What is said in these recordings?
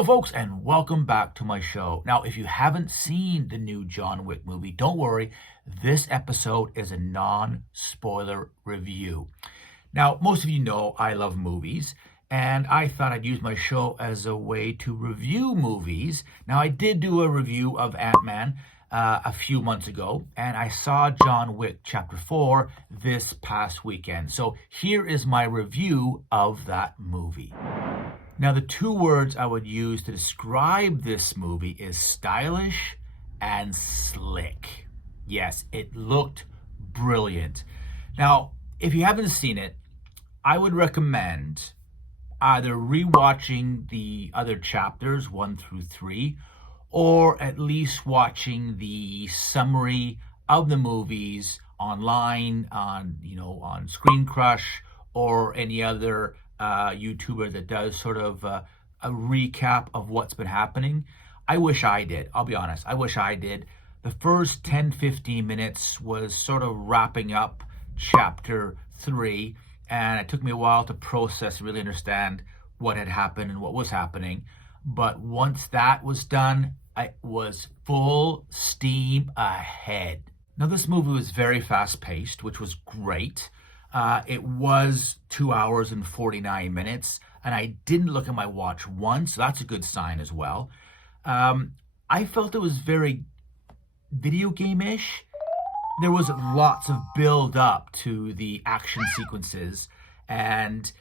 Hello folks, and welcome back to my show. Now, if you haven't seen the new John Wick movie, don't worry, this episode is a non-spoiler review. Now, most of you know I love movies, and I thought I'd use my show as a way to review movies. Now, I did do a review of Ant-Man a few months ago, and I saw John Wick Chapter 4 this past weekend. So here is my review of that movie. Now, the two words I would use to describe this movie is stylish and slick. Yes, it looked brilliant. Now, if you haven't seen it, I would recommend either rewatching the other chapters 1 through 3, or at least watching the summary of the movies online on Screen Crush or any other YouTuber that does sort of a recap of what's been happening. I wish I did. I'll be honest. I wish I did. The first 10-15 minutes was sort of wrapping up chapter 3, and it took me a while to process and really understand what had happened and what was happening. But once that was done, I was full steam ahead. Now, this movie was very fast-paced, which was great. It was 2 hours and 49 minutes, and I didn't look at my watch once, so that's a good sign as well. I felt it was very video game-ish. There was lots of build-up to the action sequences, and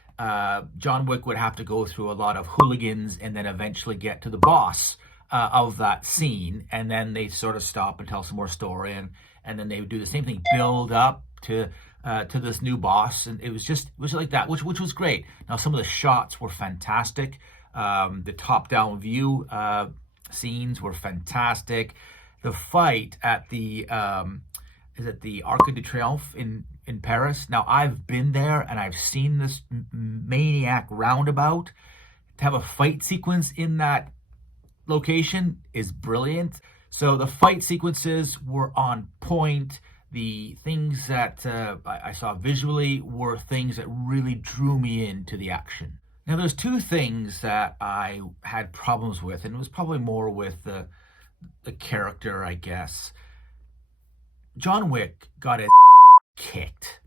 John Wick would have to go through a lot of hooligans and then eventually get to the boss of that scene, and then they sort of stop and tell some more story, and then they would do the same thing, build up to this new boss, and it was like that, which was great. Now, some of the shots were fantastic. The top-down view scenes were fantastic. The fight at the the Arc de Triomphe in Paris. Now, I've been there and I've seen this maniac roundabout. To have a fight sequence in that location is brilliant. So the fight sequences were on point. The things that I saw visually were things that really drew me into the action. Now, there's two things that I had problems with, and it was probably more with the character, I guess. John Wick got his kicked,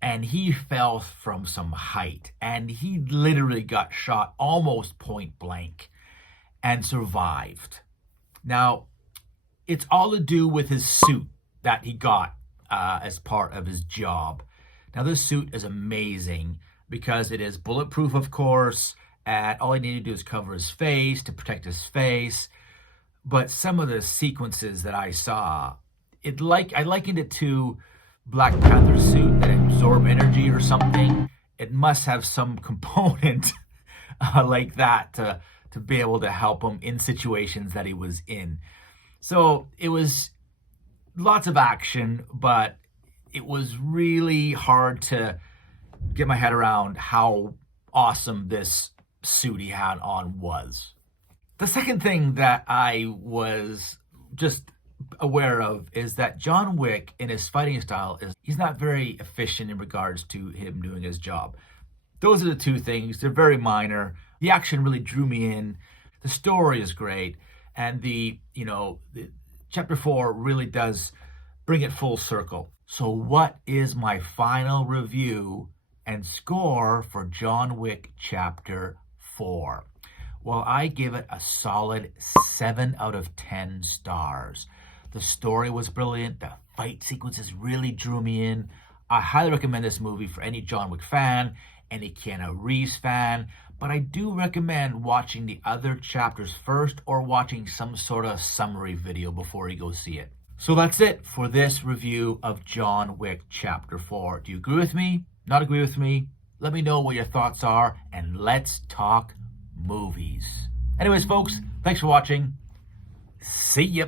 and he fell from some height, and he literally got shot almost point blank and survived. Now, it's all to do with his suit that he got as part of his job. Now, this suit is amazing because it is bulletproof, of course, and all he needed to do is cover his face to protect his face. But some of the sequences that I saw, I likened it to Black Panther's suit that absorbed energy or something. It must have some component like that to be able to help him in situations that he was in. So it was lots of action, but it was really hard to get my head around how awesome this suit he had on was. The second thing that I was just aware of is that John Wick, in his fighting style, he's not very efficient in regards to him doing his job. Those are the two things. They're very minor. The action really drew me in. The story is great. And the Chapter 4 really does bring it full circle. So what is my final review and score for John Wick Chapter 4? Well, I give it a solid 7 out of 10 stars. The story was brilliant. The fight sequences really drew me in. I highly recommend this movie for any John Wick fan, any Keanu Reeves fan, but I do recommend watching the other chapters first or watching some sort of summary video before you go see it. So that's it for this review of John Wick Chapter 4. Do you agree with me? Not agree with me? Let me know what your thoughts are, and let's talk movies. Anyways, folks, thanks for watching. See ya.